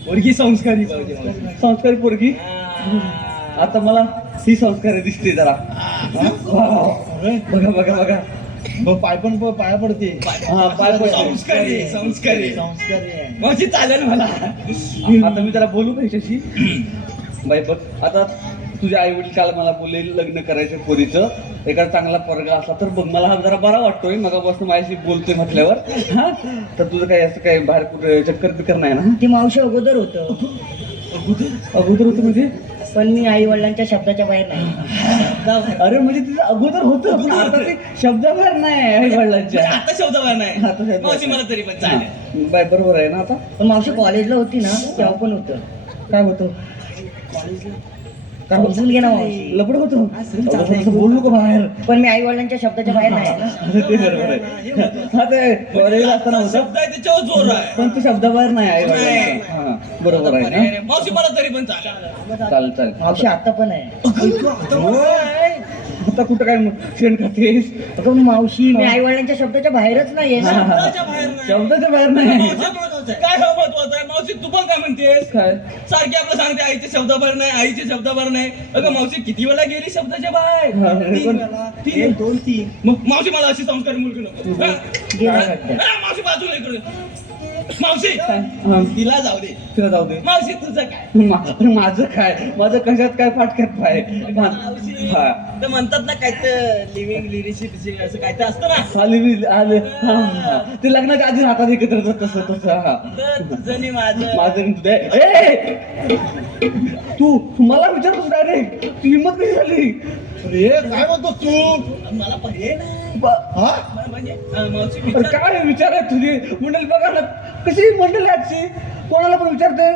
पोरगी संस्कारी पाहिजे मावशी. संस्कारी पोरगी. आता मला ही संस्कारी दिसते जरा. बघा बघा बघा. मग पाय पण पाया पडते हा पाय पडते. संस्कारी संस्कारी संस्कारी आहे मावशी चालेल मला. आता मी त्याला बोलू का ह्याच्याशी? बाई बघ आता तुझे आई वडील काल मला बोलले लग्न करायचं पोरीचं एखादा चांगला पोरगा असला तर बघ मला हा जरा बरा वाटतोय मगापासून माझ्याशी बोलतोय म्हटल्यावर. हा तर तुझं काही असं काही बाहेर कुठे चक्कर बिक्कर नाही ना? ती मावशी अगोदर होतं, अगोदर होतं म्हणजे? पण मी आई वडिलांच्या शब्दाच्या बाहेर नाही. अरे म्हणजे तिचं अगोदर होतं पण आता ते शब्दाबाहेर नाही आई वडिलांच्या. आता शब्द नाही आता शब्द मावशी मला तरी पण चालेल. बाय बरोबर आहे ना आता? पण मावशी कॉलेजला होती ना तेव्हा पण होतं. काय होतं? काय समजून घे ना मावशी. लपड होतं असं बोलू नको बाहेर. पण मी आई वडिलांच्या शब्दाच्या बाहेर नाही ना. ते बरोबर आहे. हा ते कॉलेजला असताना होतं शब्द आहे त्याच्यावर जोर आहे. पण ते शब्दाबाहेर नाही आई वडिलांच्या. हा बरोबर आहे ना? मावशी मला तरी पण चालेल. चालेल चालेल. मावशी आता पण आहे. आता कुठं काय शेण खातेस? अगं मावशी मी आई वडिलांच्या शब्दाच्या बाहेरच नाहीये ना. शब्दाच्या बाहेर नाही. शब्दाच्या बाहेर नाही. काय हो महत्वाचं आहे मावशी तू पण काय म्हणतेस? काय सारखी आपलं सांगते आईचे शब्द बाहेर नाही आईचे शब्द बाहेर नाही. अगं मावशी किती वेळा गेली शब्दाच्या बाहेर? हा, पण तीन. मग मावशी मला अशी संस्कारी मुलगी नको. हा? गेला हा? वाटतं. हा, मावशी बाजूला इकडे. मावशी हा, तिला जाऊ दे. तिला जाऊ दे. मावशी तुझं काय? माझं काय? माझं कशात काय फाटक्यात पाय? मावशी हा ते म्हणतात ना काय तर लिव्हिंग लिरिशिप असं काय तर असतं ना. आले ते लग्नाच्या आधी राहतात एकत्र तसं तसं. हा तर तुझं आणि माझं माझं आणि तुझं. तू मला विचारतोस डायरेक्ट तू हिंमत कशी झाली? अरे काय म्हणतो तू मला पर्याय नाही. हा म्हणजे मावशी अरे विचार- काय विचार आहे तुझी मंडळी? बघा ना कशी मंडळी आजची कोणाला पण विचारते.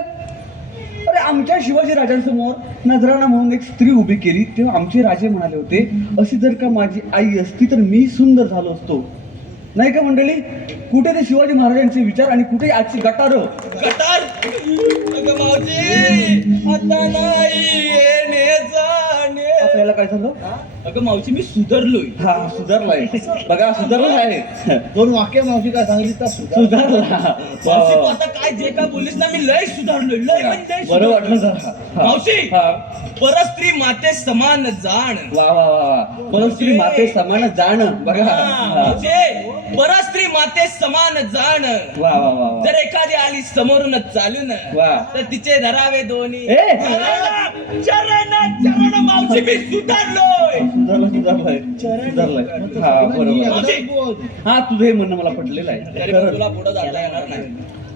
अरे आमच्या शिवाजी राजांसमोर नजराणा म्हणून एक स्त्री उभी केली तेव्हा आमचे राजे म्हणाले होते अशी जर का माझी आई असती तर मी सुंदर झालो असतो. नाही का मंडळी? कुठे ते शिवाजी महाराजांचे विचार आणि कुठे आजची गटारं. गटार अगं मावशी आता नाही येणे जाणे. आता याला काय झालं? अगं मावशी मी सुधारलोय. हा सुधारलाय. बघा सुधारला आहे. दोन वाक्य मावशी काय सांगितली तर सुधारला. मावशी तू आता काय जे काय बोललीस ना मी लय सुधारलोय लय म्हणजे लय बरं वाटलं सुधारलोय. जरा. हा. मावशी हा परस्त्री माते समान जाण. वा वा वा वा. परस्त्री माते समान जाणं. बघा हा, हा. मावशी परस्त्री माते समान जाण. वा वा वा वा. जर एखादी आली समोरून चालून वा. तर तिचे धरावे दोन्ही. ए! हा, चरण चरण मावशी मी सुधारलोय. सुधारलाय हा बरोबर. मावशी हा तुझं हे म्हणणं मला पटलेलं आहे तरी पण खरं. तुला पुढे जाता येणार नाही.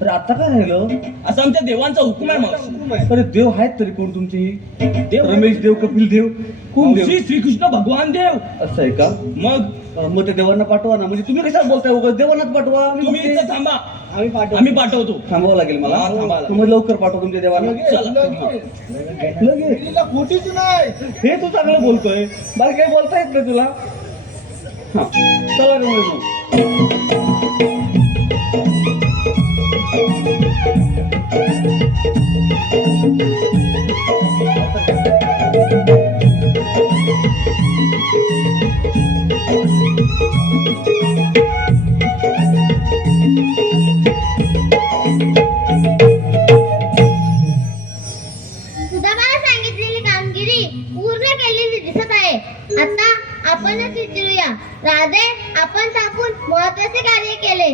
अरे आता काय राहिलं? असं आमच्या देवांचा हुकूम आहे मावशी. अरे देव आहेत तरी कोण तुमचे? देव? रमेश देव, कपिल देव, कोण देव? मावशी श्रीकृष्ण भगवान देव. असं आहे का? मग मग ते देवांना पाठवा ना. म्हणजे तुम्ही कशाला बोलताय उगाच? देवांनाच पाठवा. मी तुम्ही बघते. इथं थांबा आम्ही पाठवतो. थांबावं लागेल मला. हा, थांबावं लागेल. मग लवकर पाठवा तुमच्या देवांना. लगेच. तिला खोटीच नाही हे तू चांगलं बोलतोय. बाकी काही बोलता येत नाही तुला. हा चला रे मग. सुधा मला सांगितलेली कामगिरी पूर्ण केलेली दिसत आहे. आता आपणच विचारूया राधे आपण टाकून महत्वाचे कार्य केले.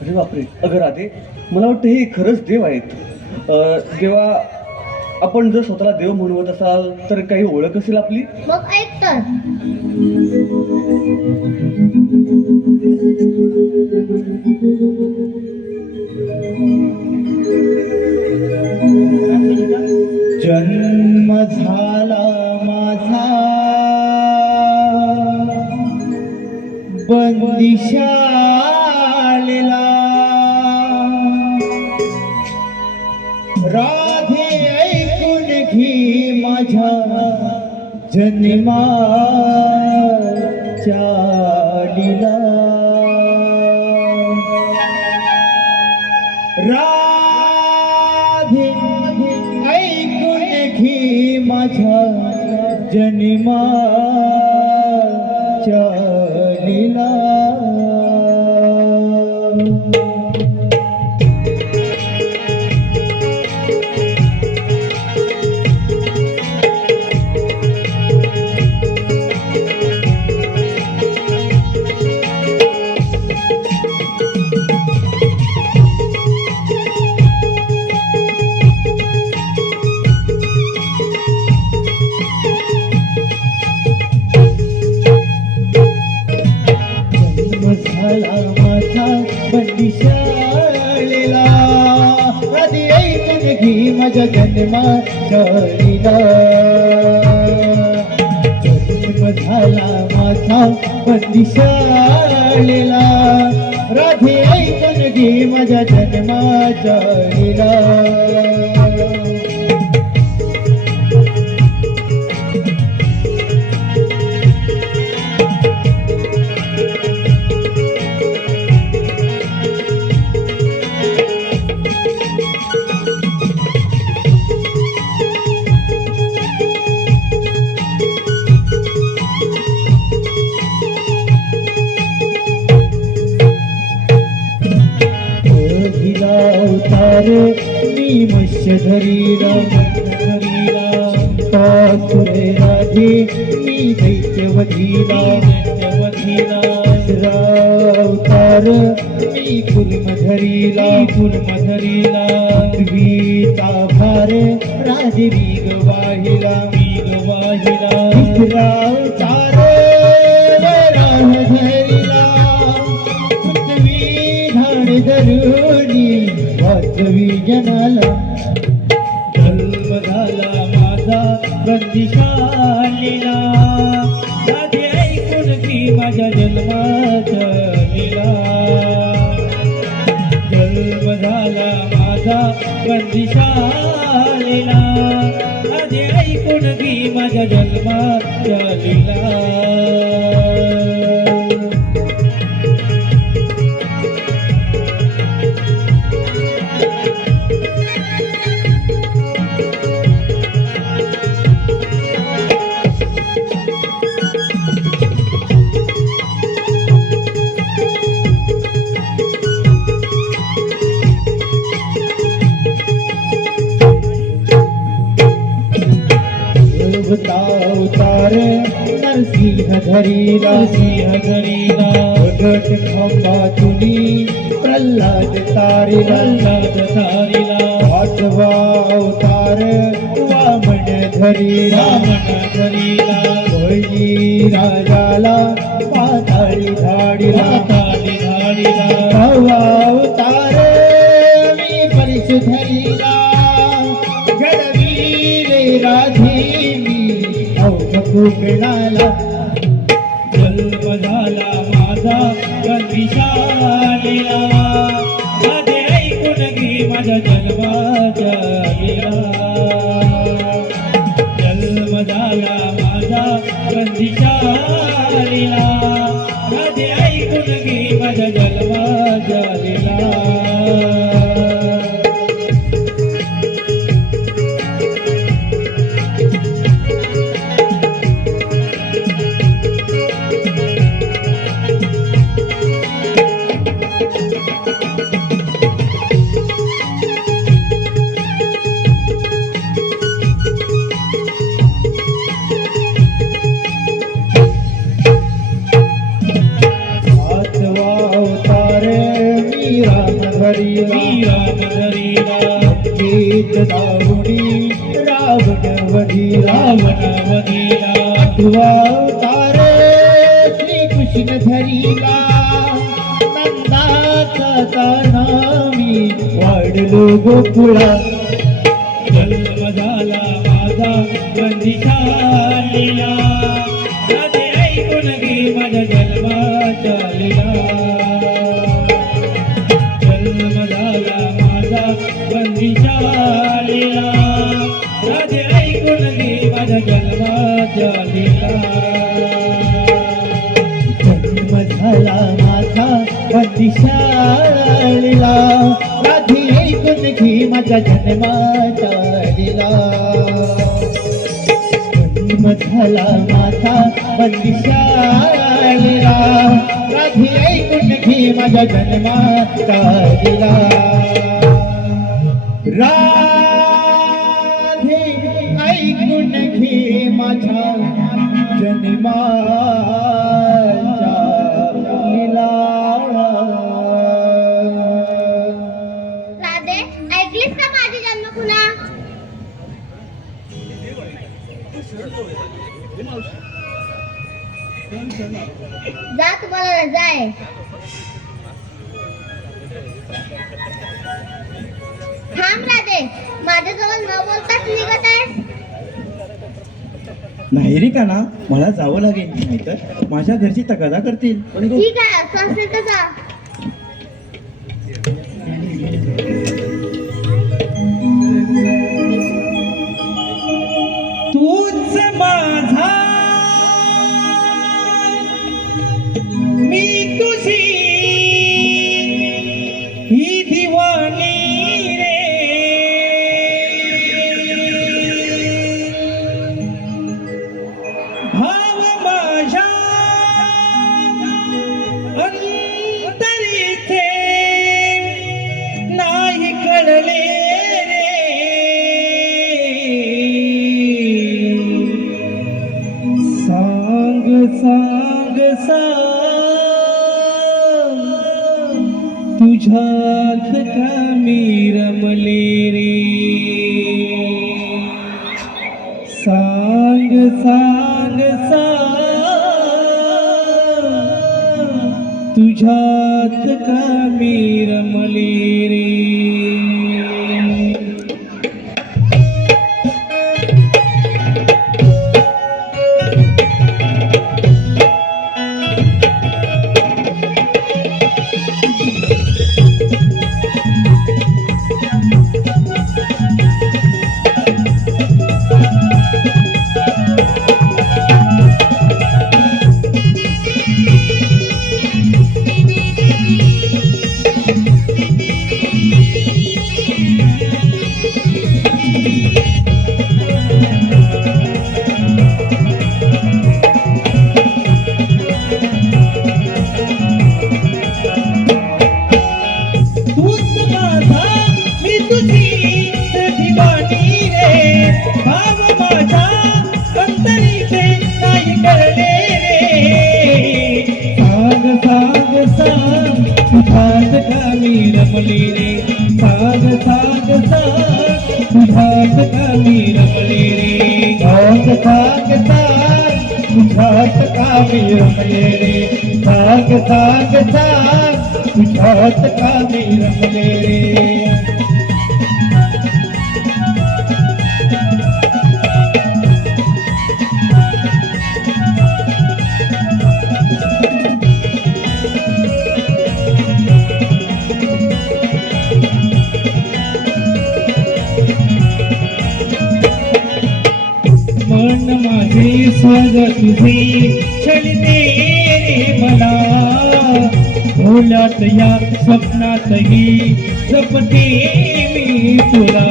अरे बापरे. अगं राधे मला वाटतं हे खरंच देव आहेत. देवा आपण जर स्वतःला देव म्हणवत असाल तर काही ओळख असेल आपली? मग ऐक तर जन्म झाला माझा बंदिशाळेला राधे ऐकू ऐकून घे माझ्या जन्माच्या लीला राधे ऐकून घे माझ्या जन्माच्या लीला झाला माझा बंदिशालेला आधी ऐकून घे माझ्या जन्माच्या लीला जन्म झाला माझा बंदिशालेला राधे ऐकून घे माझ्या जन्माच्या लीला अवतार मी मत्स्य धरीला पासुरे राधे मी दैत्यवधीला अवतार मी कुर्म धरीला द्वीता भार राधे वीग वाहिला अवतार राह धरीला पृथ्वी धाड धरुणी वाचवी जनाला जन्म झाला माझा बंदिशालीला राधे ऐकून घे माझ्या जन्माच्या लीला जन्म झाला माझा बंदिशालीला राधे ऐकून घे माझ्या जन्माच्या लीला अवतार नरसिंह धरीला प्रगट खंबातुनी प्रल्हाद तारिला पाचवा अवतार वामन धरीला बळी राजाला पाताळी धाडिला नववा अवतार मी परिश धरीला घडवीरे राधे कोकणाला जन्म झाला माझा बंदिशालीला राधे ऐकून घे माझ्या जन्माच्या लीला जन्म झाला माझा बंदिशालीला राधे ऐकून घे माझ्या जन्माच्या लीला गीत दारुणी रावण वधीला अवतार श्री कृष्ण धरीला नंदाचा ताना मी वाढलो गोकुळा जन्म झाला माझा बंदिशालीला राधे ऐकून घे माझ्या जन्माच्या लीला जन्म झाला माझा बंदिशालीला राधे ऐकून घे माझ्या जन्माच्या लीला जन्म झाला माझा बंदिशाळीला राधे ऐकून घे माझ्या जन्माच्या लीला जन्म झाला माझा बंदिशाळीला राधे ऐकून घे माझ्या जन्माचा लीला राधे ऐकून घे माझ्या जन्माचा लीला राधे ऐकलीस का माझी जन्मकुला जा तुम्हाला रजा आहे थांब राधे माझ्याजवळ न बोलताच निघत आहे नाही रे काना मला जावं लागेल नाहीतर माझ्या घरची तगादा करतील ठीक आहे असं असेल तर जा तूच माझा मी तुझी ही दिवाणी रे भाव माझ्या अंतरीचे नाही कळले रे सांग सांग सांग तुझ्यात का मी रमले रे सांग सांग सांग तुझ्यात का मी रमले रे तूच माझा मी तुझी दिवाणी रे भाव माझ्या अंतरीचे नाही कळले रे सांग सांग सांग तुझ्यात का मी रमले रे सांग सांग सांग तुझ्यात का मी रमले रे सांग सांग सांग तुझ्यात का मी रमले रे सांग सांग सांग तुझ्यात का मी रमले रे मन माझे स्वर्ग तुझे छळते रे मला भोल्यात या स्वप्नातही जपते मी तुला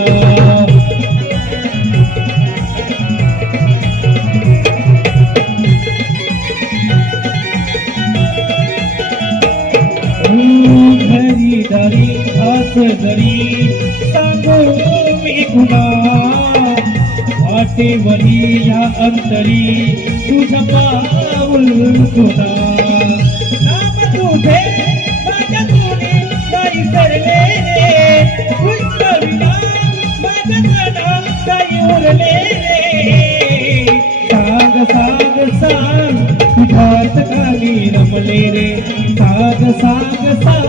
घरी दारी हात जरी सांगू मी गुन्हा वाटेवरी या अंतरी तुझं पाऊल तुला नाम तुझे माझ्या तुने नाही सरले रे कृष्णविना माझ्या मनात काही उरले रे सांग सांग सांग तुझ्यात का मी रमले रे सांग सांग सांग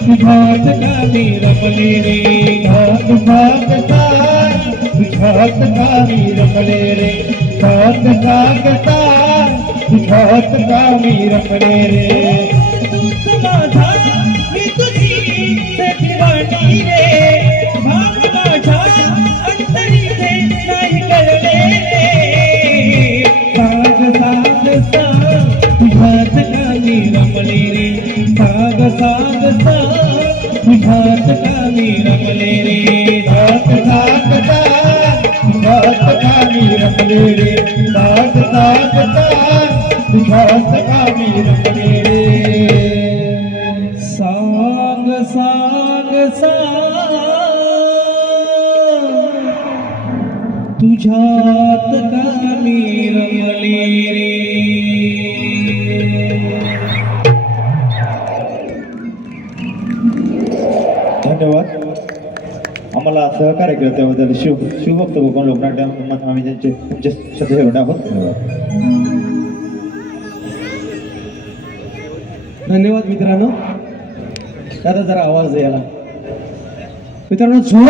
तुझ्यात का मी रमले रे सांग सांग सांग तुझ्यात का मी रमले रे सांग सांग सांग तुझ्यात का मी रमले रे तूच माझा मी तुझी दिवाणी रे भाव माझ्या अंतरीचे तुझ्यात कामी रमले रे सांग सांग सांग तुझ्यात कामी रमले रे. धन्यवाद. आम्हाला सहकार्य केलं त्याबद्दल शिवभक्त गोकुळ लोकनाट्य आम्ही त्यांचे तुमचे श्रद्धेचे ऋणी आहोत. धन्यवाद मित्रांनो. दादा जरा आवाज द्यायला मित्रांनो जोरात